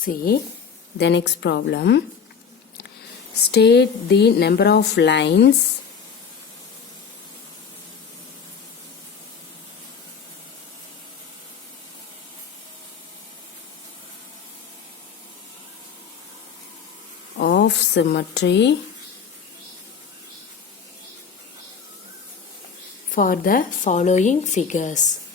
See the next problem. State the number of lines of symmetry for the following figures.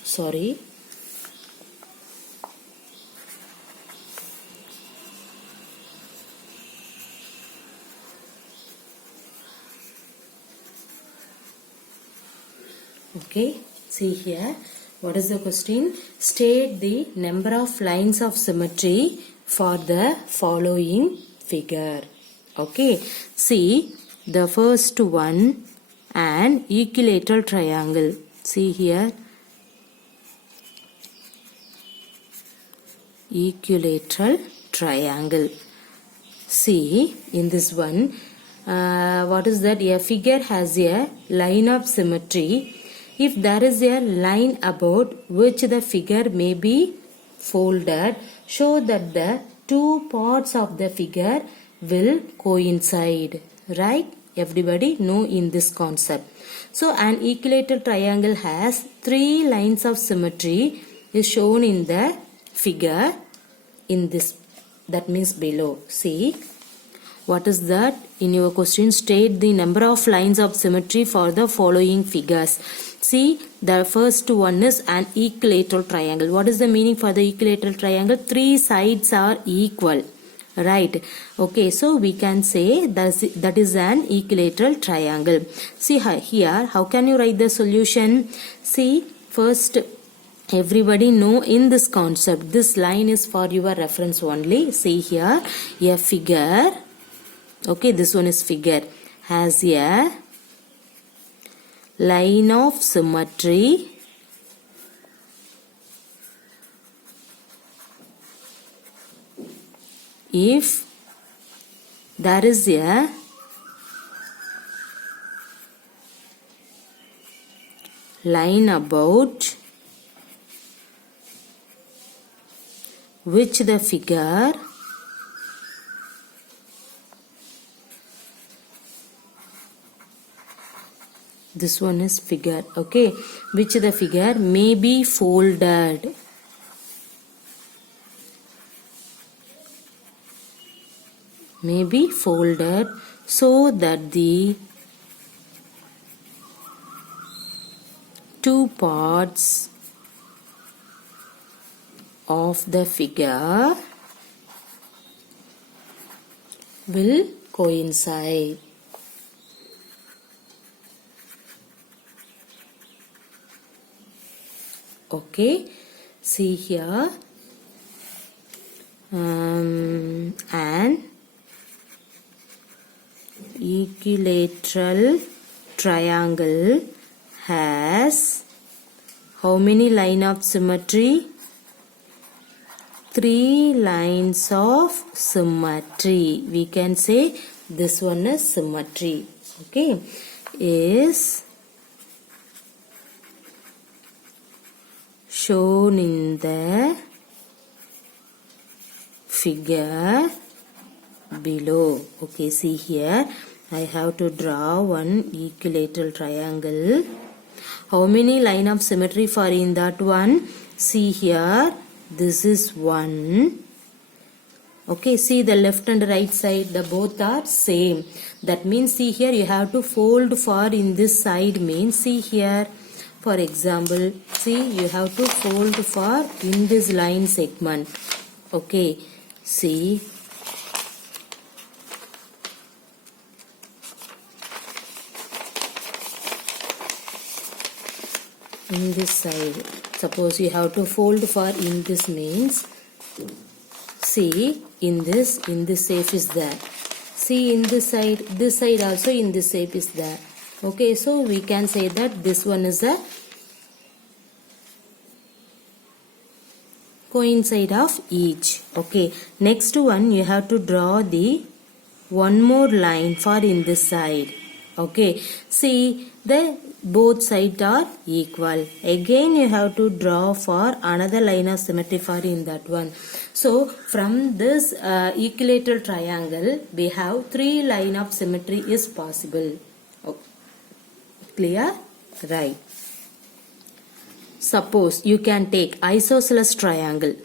Okay, see here. What is the question? State the number of lines of symmetry for the following figure. Okay, see the first one, an equilateral triangle. See here, equilateral triangle. See in this one, what is that? A figure has a line of symmetry if there is a line about which the figure may be folded. Show that the two parts of the figure will coincide. Right? Everybody know in this concept. So an equilateral triangle has three lines of symmetry is shown in the figure in this, that means below. See what is that? In your question, state the number of lines of symmetry for the following figures. See, the first one is an equilateral triangle. What is the meaning for the equilateral triangle? Three sides are equal. Right. Okay, so we can say that is an equilateral triangle. See here, how can you write the solution? See, first everybody know in this concept, this line is for your reference only. See here, a figure, okay, this one is figure, has a line of symmetry if there is a line about which the figure this one is figure, okay, which the figure may be folded. May be folded so that the two parts of the figure will coincide. Okay, see here, an equilateral triangle has how many lines of symmetry? Three lines of symmetry. We can say this one is symmetry. Okay, is shown in the figure below. Okay, see here, I have to draw one equilateral triangle. How many line of symmetry for in that one? See here, this is one. Okay, see the left and right side, the both are same. That means see here, you have to fold for in this side means see here. For example, see you have to fold for in this line segment. Okay, see. In this side, suppose you have to fold for in this means, see in this shape is there. See in this side also in this shape is there. Okay, so we can say that this one is a coincide of each. Okay, next one you have to draw the one more line for in this side. Okay, see both sides are equal. Again you have to draw for another line of symmetry for in that one. So from this equilateral triangle we have 3 line of symmetry is possible. Oh, clear? Right. Suppose you can take isosceles triangle.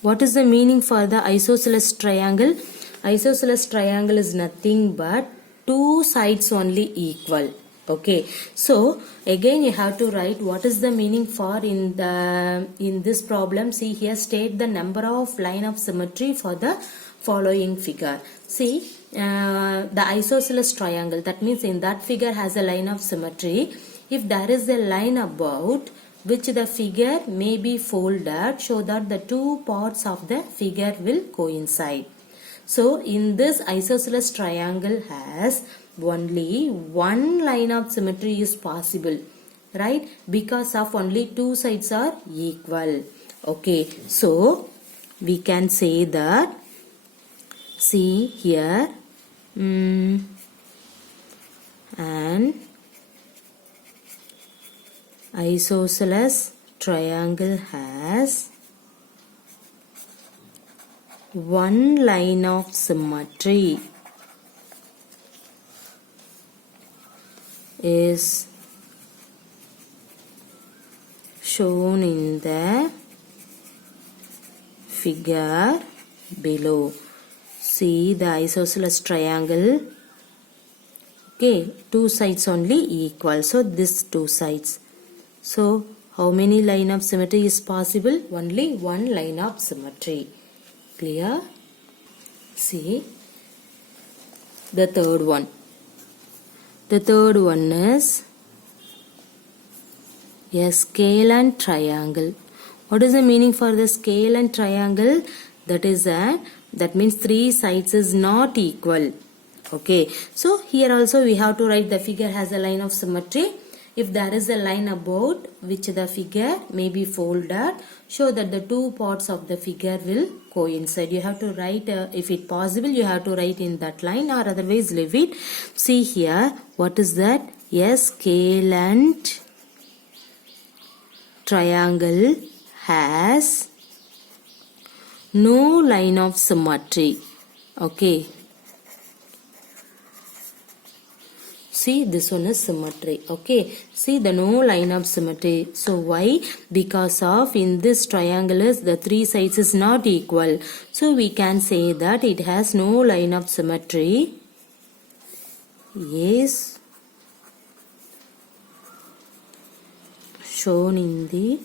What is the meaning for the isosceles triangle? Isosceles triangle is nothing but two sides only equal. Okay, so again you have to write what is the meaning for in this problem. See here, state the number of line of symmetry for the following figure. See the isosceles triangle, that means in that figure has a line of symmetry. If there is a line about which the figure may be folded, so that the two parts of the figure will coincide. So in this isosceles triangle has only one line of symmetry is possible, right? Because of only two sides are equal. Okay, so we can say that, see here, and isosceles triangle has one line of symmetry is shown in the figure below. See the isosceles triangle. Okay, two sides only equal. So this two sides. So how many line of symmetry is possible? Only one line of symmetry. Clear? See the third one. The third one is a scale and triangle. What is the meaning for the scale and triangle? That means three sides is not equal. Okay, so here also we have to write the figure has a line of symmetry. If there is a line about which the figure may be folded, show that the two parts of the figure will coincide. You have to write, if it possible, you have to write in that line, or otherwise leave it. See here, what is that? A scale and triangle has no line of symmetry. Okay. See, this one is symmetry. Okay, see the no line of symmetry. So why? Because of in this triangle is the three sides is not equal. So we can say that it has no line of symmetry. Yes, shown in the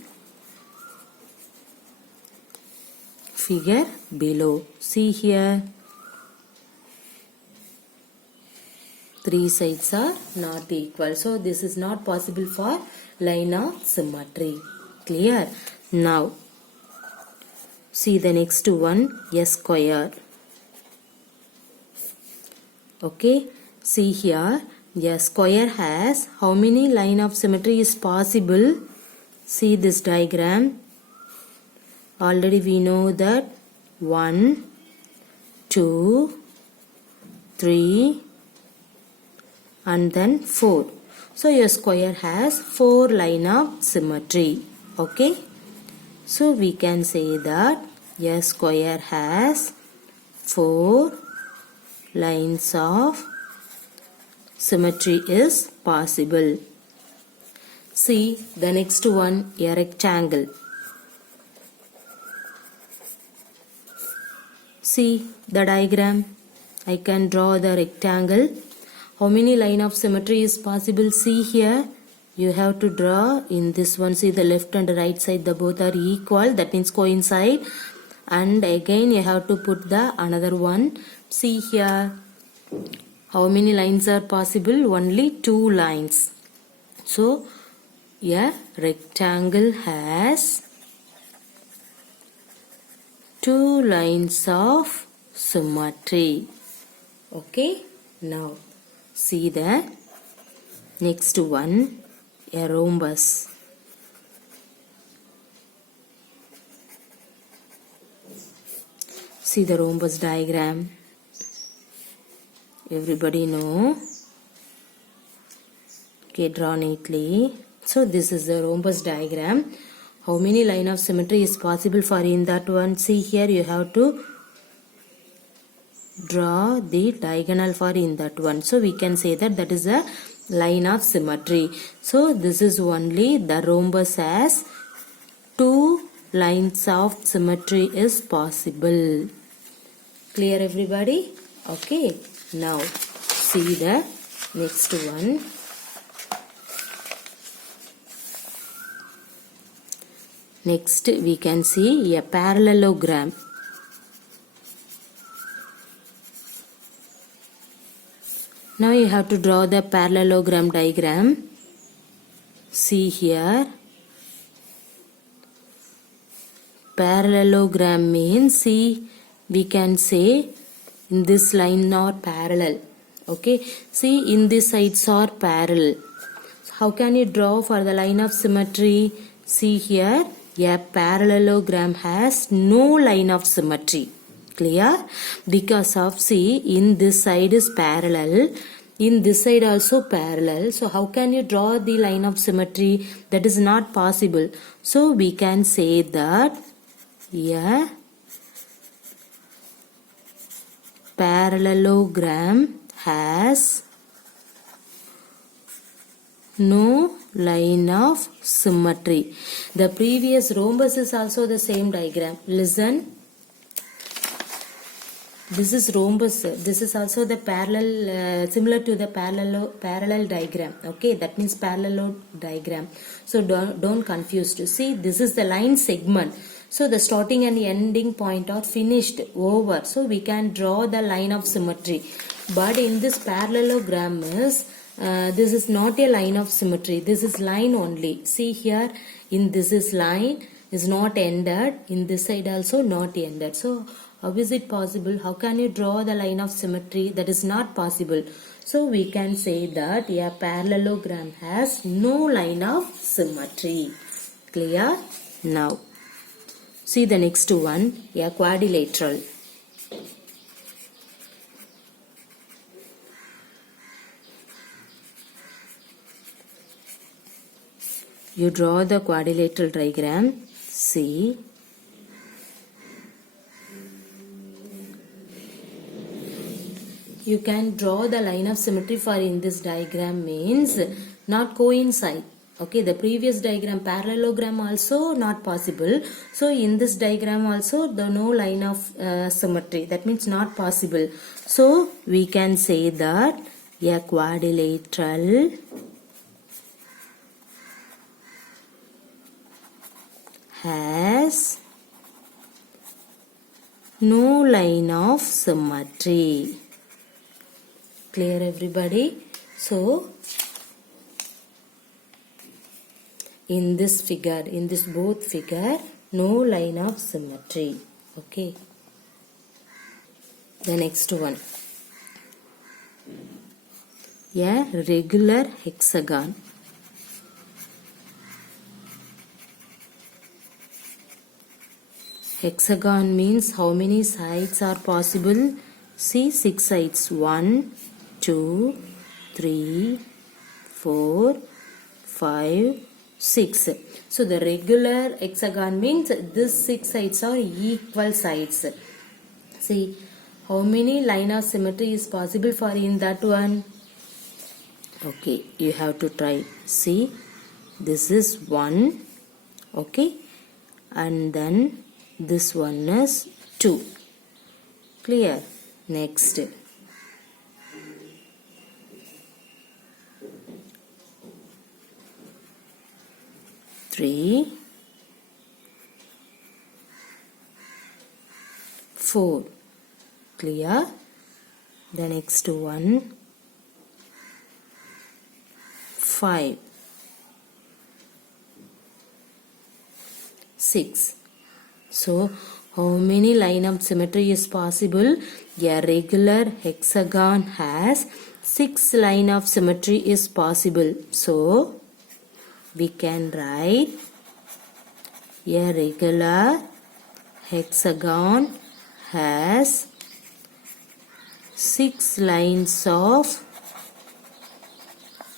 figure below. See here. Three sides are not equal. So this is not possible for line of symmetry. Clear? Now, see the next one, a square. Okay, see here, a square has how many line of symmetry is possible? See this diagram. Already we know that 1, 2, 3, and then 4. So your square has 4 line of symmetry. Okay, so we can say that a square has 4 lines of symmetry is possible. See the next one, a rectangle. See the diagram. I can draw the rectangle. How many line of symmetry is possible? See here, you have to draw in this one. See the left and right side, the both are equal. That means coincide. And again you have to put the another one. See here, how many lines are possible? Only 2 lines. So a rectangle has 2 lines of symmetry. Okay, now see the next one, a rhombus. See the rhombus diagram. everybody know. Okay, draw neatly. So this is the rhombus diagram. How many line of symmetry is possible for in that one? See here, you have to draw the diagonal for in that one. So we can say that that is a line of symmetry. So this is only the rhombus has two lines of symmetry is possible. Clear everybody? Okay. Now see the next one. Next we can see a parallelogram. Now you have to draw the parallelogram diagram. See here. Parallelogram means, see, we can say in this line are parallel. Okay. See, in these sides are parallel. How can you draw for the line of symmetry? See here. A parallelogram has no line of symmetry. Clear? Because of, see, in this side is parallel, in this side also parallel. So how can you draw the line of symmetry? That is not possible. So we can say that a parallelogram has no line of symmetry. The previous rhombus is also the same diagram. Listen. This is rhombus. This is also the parallel, similar to the parallel diagram. Okay, that means parallel diagram. So don't confuse. See, this is the line segment. So the starting and ending point are finished over. So we can draw the line of symmetry. But in this parallelogram is this is not a line of symmetry. This is line only. See here, in this is line is not ended. In this side also not ended. So how is it possible? How can you draw the line of symmetry? That is not possible. So we can say that a parallelogram has no line of symmetry. Clear? Now, see the next one, a quadrilateral. You draw the quadrilateral diagram. See. You can draw the line of symmetry for in this diagram means not coincide. Okay, the previous diagram parallelogram also not possible. So in this diagram also the no line of symmetry. That means not possible. So we can say that a quadrilateral has no line of symmetry. Clear everybody? So in this figure, in this both figure, no line of symmetry. Okay. The next one, a regular hexagon. Hexagon means how many sides are possible? See, 6 sides. 1, 2, 3, 4, 5, 6. So the regular hexagon means these 6 sides are equal sides. See, how many line of symmetry is possible for in that one? Okay, you have to try. See, this is 1. Okay, and then this one is 2. Clear? Next. 3, 4. Clear? The next one, 5, 6. So, how many line of symmetry is possible? A regular hexagon has 6 line of symmetry is possible. So, we can write a regular hexagon has 6 lines of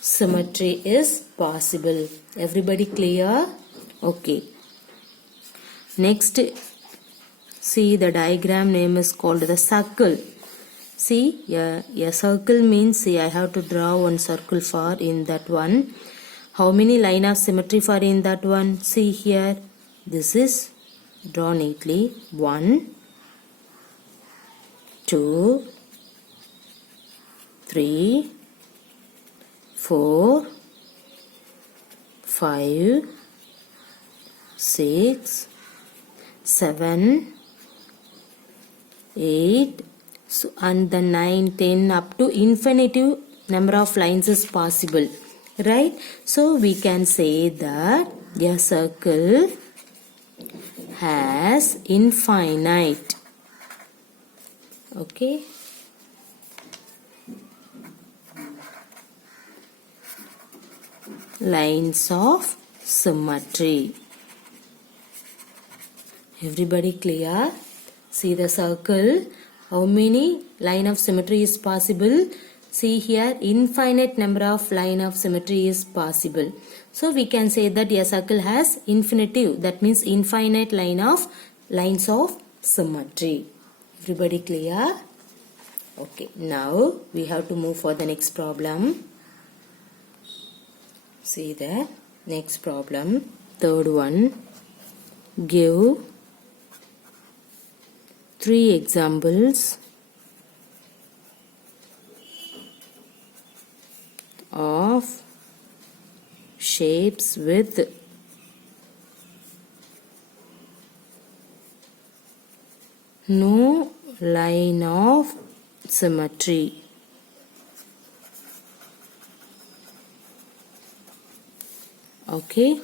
symmetry is possible. Everybody clear? Okay. Next, see the diagram name is called the circle. See, a circle means, see, I have to draw one circle for in that one. How many line of symmetry for in that one? See here, this is draw neatly. 1, 2, 3, 4, 5, 6, 7, 8, so, and the 9, 10 up to infinitive number of lines is possible, right? So we can say that a circle has infinite, okay, lines of symmetry. Everybody clear? See the circle, how many line of symmetry is possible? See here, infinite number of line of symmetry is possible. So we can say that a circle has infinitive, that means infinite lines of symmetry. Everybody clear? Okay, now we have to move for the next problem. See the next problem, third one. Give 3 examples of shapes with no line of symmetry. Okay,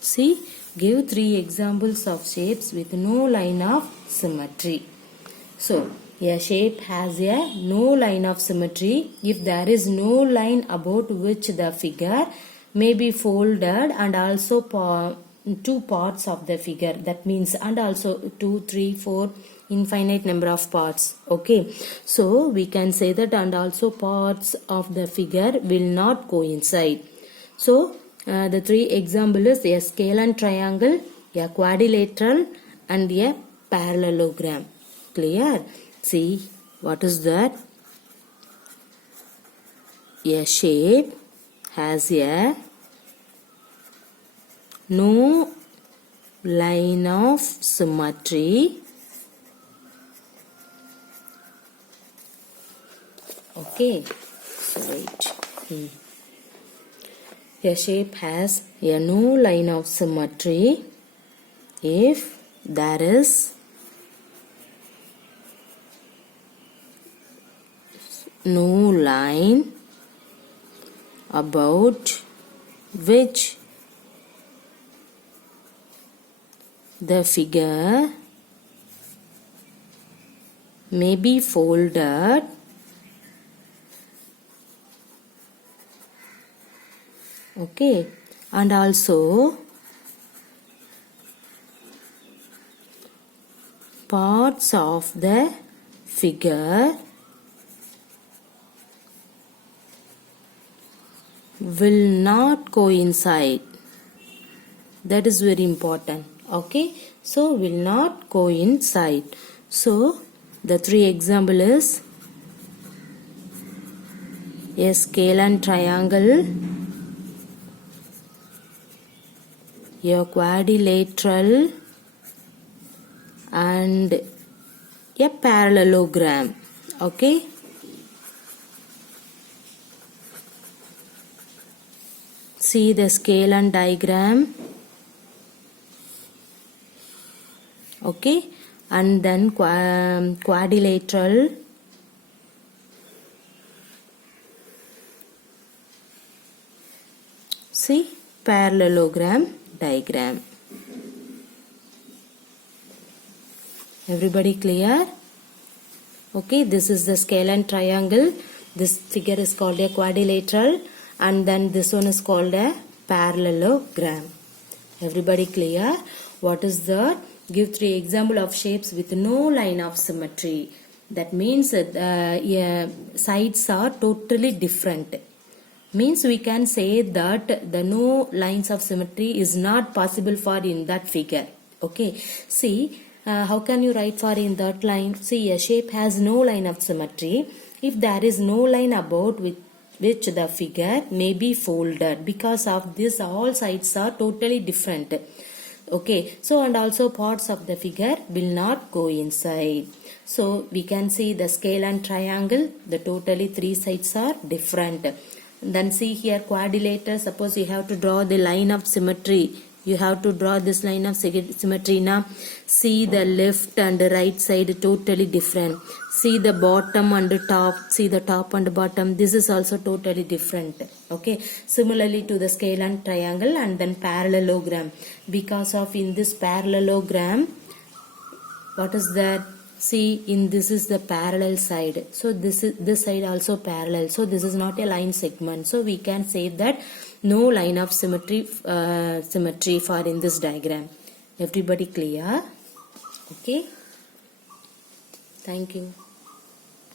see, give 3 examples of shapes with no line of symmetry. So, a shape has a no line of symmetry if there is no line about which the figure may be folded and also 2 parts of the figure. That means, and also 2, 3, 4 infinite number of parts. Okay, so we can say that and also parts of the figure will not coincide. So, the 3 examples is a scale triangle, a quadrilateral and a parallelogram. Clear? See, what is that? A shape has a no line of symmetry. Okay, so wait. A shape has a no line of symmetry if there is no line about which the figure may be folded okay, and also parts of the figure will not coincide. That is very important. Okay, so will not coincide. So the 3 example is a scale and triangle, a quadrilateral and a parallelogram. Okay, see the scale and diagram. Okay, and then quadrilateral, see parallelogram diagram. Everybody clear? Okay, this is the scale and triangle. This figure is called a quadrilateral and then this one is called a parallelogram. Everybody clear? What is that? Give 3 example of shapes with no line of symmetry. That means sides are totally different. Means we can say that the no lines of symmetry is not possible for in that figure. Okay, see how can you write for in that line? See, a shape has no line of symmetry if there is no line about which the figure may be folded. Because of this, all sides are totally different. Okay, so and also parts of the figure will not go inside. So we can see the scale and triangle, the totally three sides are different. Then see here quadrilateral, suppose you have to draw the line of symmetry. You have to draw this line of symmetry now. See the left and right side totally different. See the bottom and the top. See the top and bottom. This is also totally different. Okay. Similarly to the scale and triangle and then parallelogram. Because of in this parallelogram, what is that? See, in this is the parallel side. So this side also parallel. So this is not a line segment. So we can say that no line of symmetry for in this diagram. Everybody clear? Okay. Thank you.